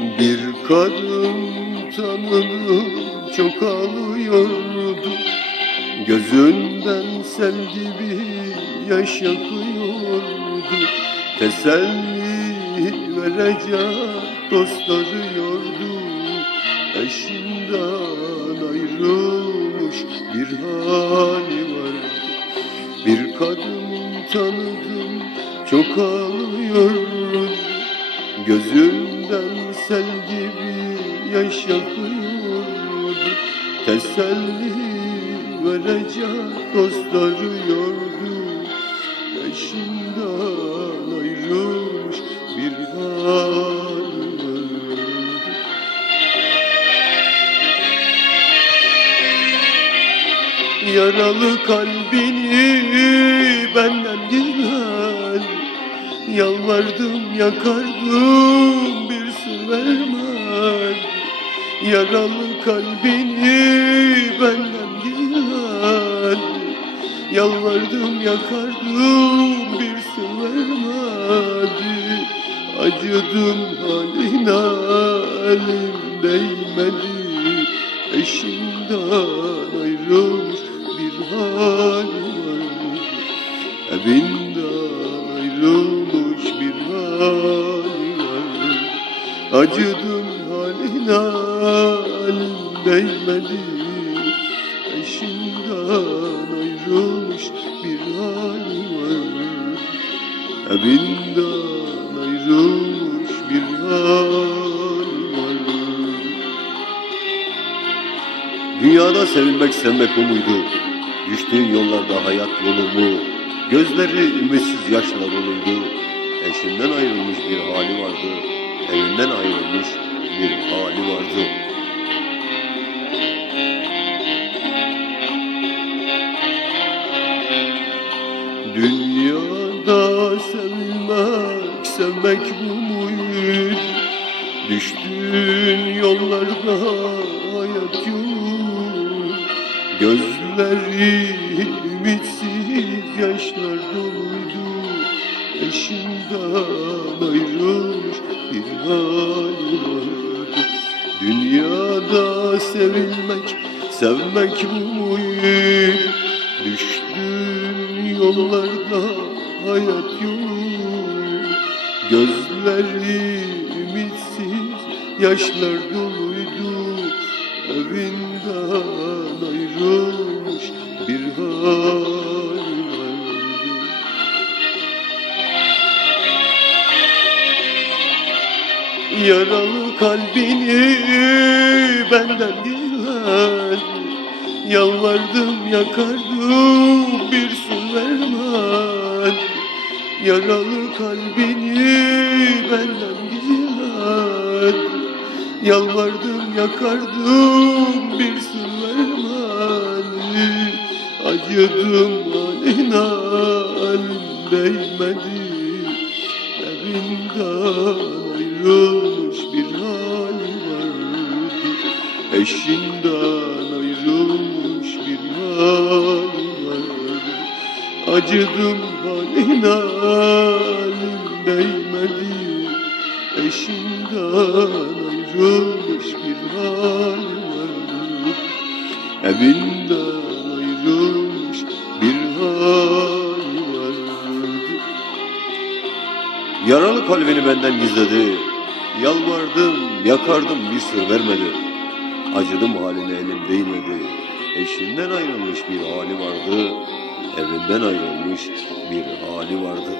Bir kadın tanıdım çok ağlıyordu Gözünden sel gibi yaş yakıyordu Teselli verecek dostları yordu Eşinden ayrılmış bir hali vardı Bir kadın tanıdım çok ağlıyordu Gözünden sel gibi yaş yakıyordu Teselli verecek dostları yordu Eşinden ayrılmış bir vardı Yaralı kalbini benden gizler Yalvardım yakardım bir su vermez Yaralı kalbini benden gizler Yalvardım yakardım bir su vermedi Acıdım haline elim değmedi Eşinden ayrılmış bir hali var Acıdım haline elim değmedi Eşinden ayrılmış bir hali var Evinden ayrılmış bir hali var Dünyada sevilmek sevmek bu muydu? Düştüğün yollarda hayat yolu mu? Gözleri ümitsiz yaşla doluydu. Eşinden ayrılmış bir hali vardı. Evinden ayrılmış bir hali vardı. Dünyada sevmek, sevmek bu muydu? Düştüğün yollarda hayat yolu Gözleri ümitsiz yaşlar doluydu Eşinden ayrılmış bir hali vardı Dünyada sevilmek, sevmek bu muydu? Düştüğün yollarda hayat yolu Gözleri ümitsiz yaşlar doluydu. Evinden ayrılmış bir hal Yaralı kalbini benden gizler Yalvardım yakardım bir su vermez. Yaralı kalbini benden gizler Yalvardım yakardım bir su vermez. Acıdım haline elim değmedi. Evinden ayrılmış Eşinden ayrılmış bir vardı Acıdım haline elim değmedi Eşinden ayrılmış bir vardı Evinden ayrılmış bir vardı Yaralı kalbini benden gizledi. Yalvardım, yakardım bir sır vermedi. Acıdım haline elim değmedi. Eşinden ayrılmış bir hali vardı. Evinden ayrılmış bir hali vardı.